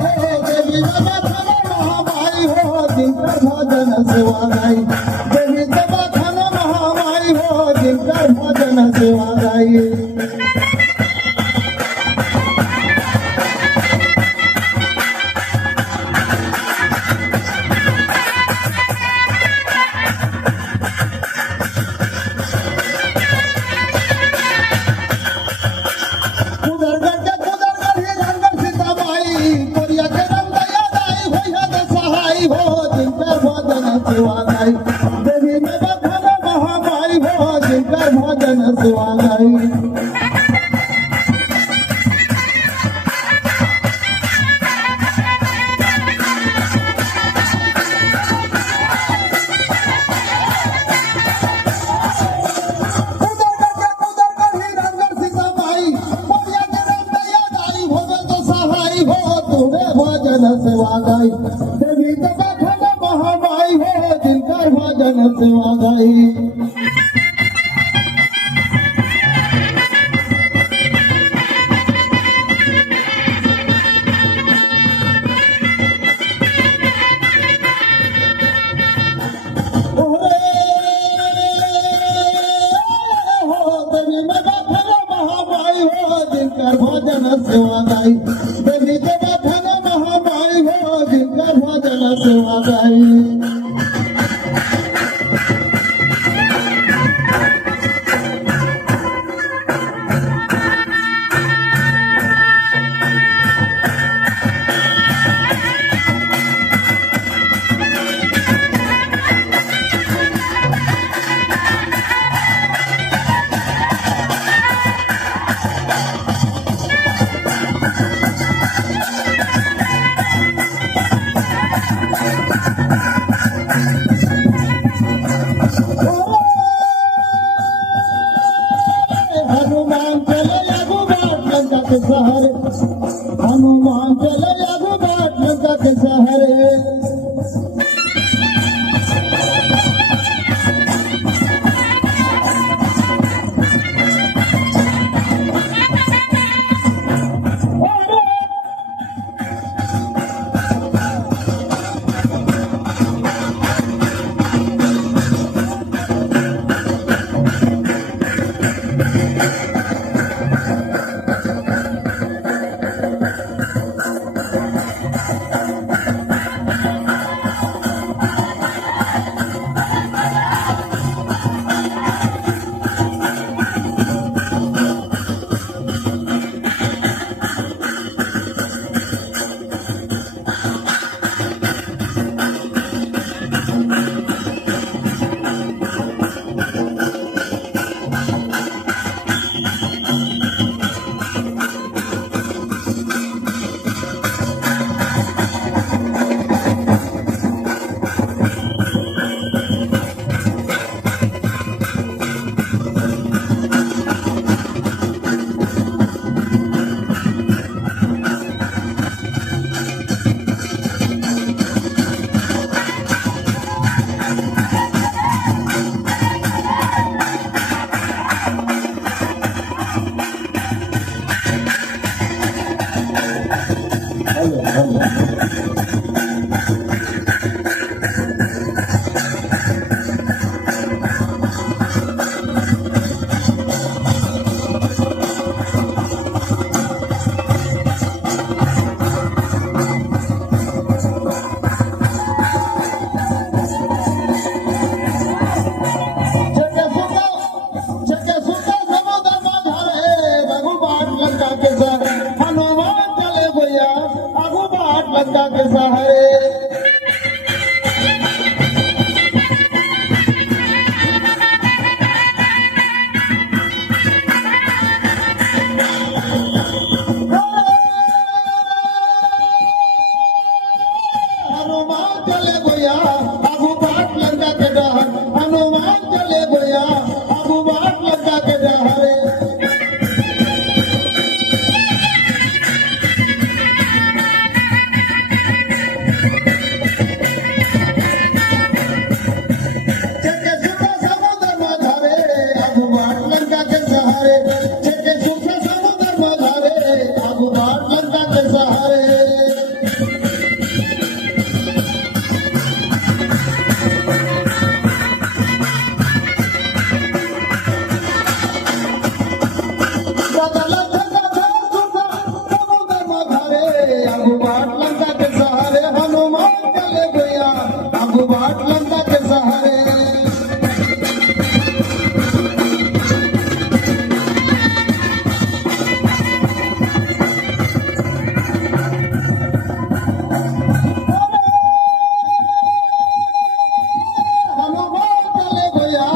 देवी जब खाना महामाई हो जिनकर भजन सेवा गाई देवी जब खाना महामाई हो जिनकर भजन सेवा गाई देवी में बखन महामाई हो जिनकर भजन सेवा गाई सेवा गाई देवी जब खाना महामाई हो जिनकर भजन सेवा गाई देवी में बखन महामाई हो जिनकर भजन सेवा गाई देवी जब खाना महामाई हो जिनकर भजन सेवा गाई हनुमान चले आगू बाट लंका के सहारे लंका के सहारे हनुमान चले गोया आगू बाट लंका के डहर हनुमान चले गोया आगू बाट लंका के डहरे सहारे बाट लंका के सहारे हनुमान चले गया, आगू बाट लंका के सहारे। हनुमान चले गया,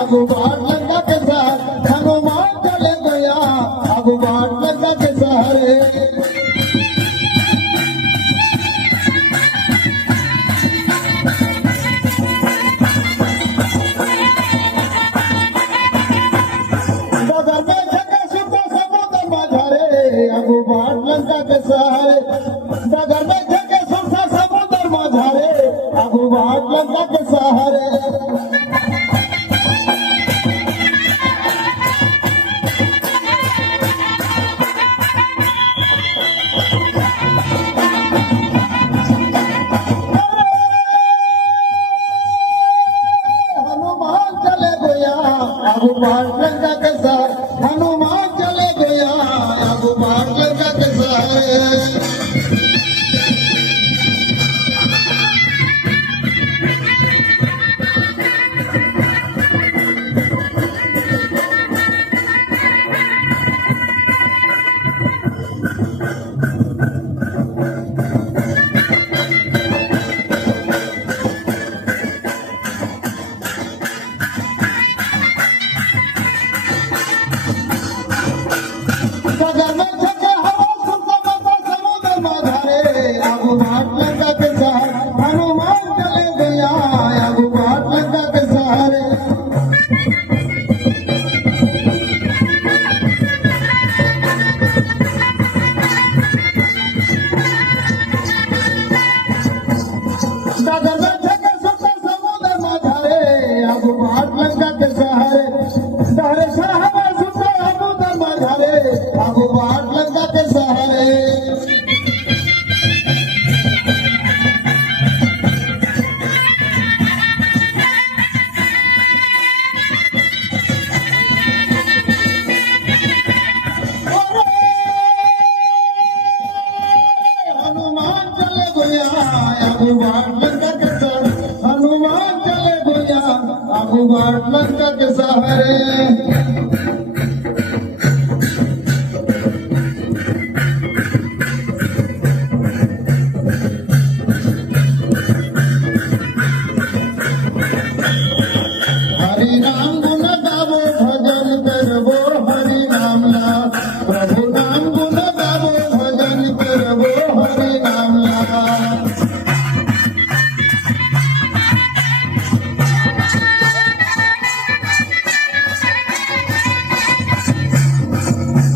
आगू बाट लंका के सहारे, हनुमान चले गया, आगू बाट लंका के सहारे। डगर में झके सुरता समुद्र माझारे, आगू बाट लंका के सहारे। डगर में झके सुरता समुद्र माझारे, आगू बाट लंका के सहारे। हनुमान चले गया, आगू बाट लंका के सहारे, हनुमान चले गया, आगू बाट लंका के सहारे। डगर में झके हवा सुरता बता समुद्र माझारे, आगू बाट लंका के सहारे। हनुमान चले गया, आगू बाट लंका के सहारे। डगर में झके सुरता समुद्र माझारे, आगू बाट लंका के सहारे। डहरे हवा सुरता समुद्र माझारे, आगू बाट लंका के सहारे। हनुमान चले गया, आगू बाट लंका के सहारे। हनुमान चले गया, आगू बाट लंका के सहारे। हरि नाम गुण गावो भजन करबो, हरि नाम ला प्रभु नाम गुण गावो भजन करबो, हरि नाम ला।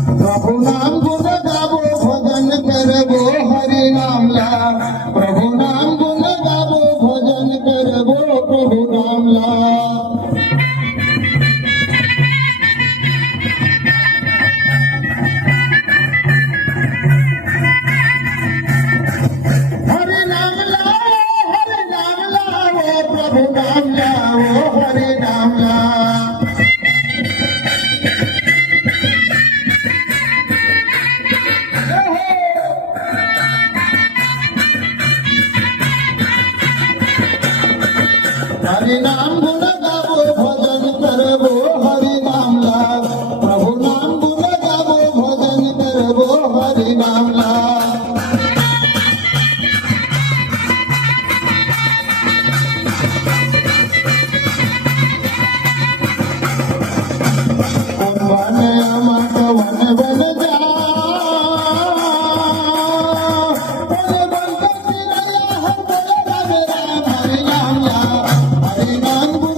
प्रभु नाम गुण गावो भजन करबो, हरि नाम ला प्रभु नाम गुण गावो भजन करबो, प्रभु नाम ला। हरि नाम लाओ, हरि नाम लाओ, प्रभु नाम लाओ, हरि नाम लाओ। हरि नाम गुण गावो भजन करबो, हरि नाम ला प्रभु नाम गुण गावो भजन करबो, हरि नाम ला। वन अमत वन बन जा, वन बन कर चिरैया हर बोले राम राम, हरि नाम ला हरि नाम गुण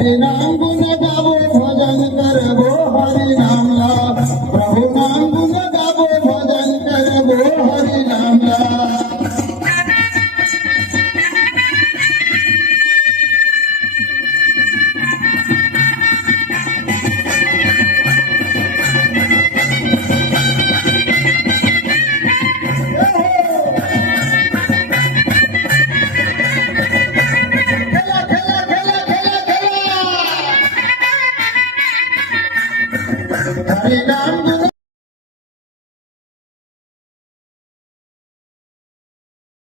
हरि नाम गुण गावो भजन करबो हरि नाम ला प्रभु नाम गुण गावो भजन करबो हरि नाम ला हरि नाम गुण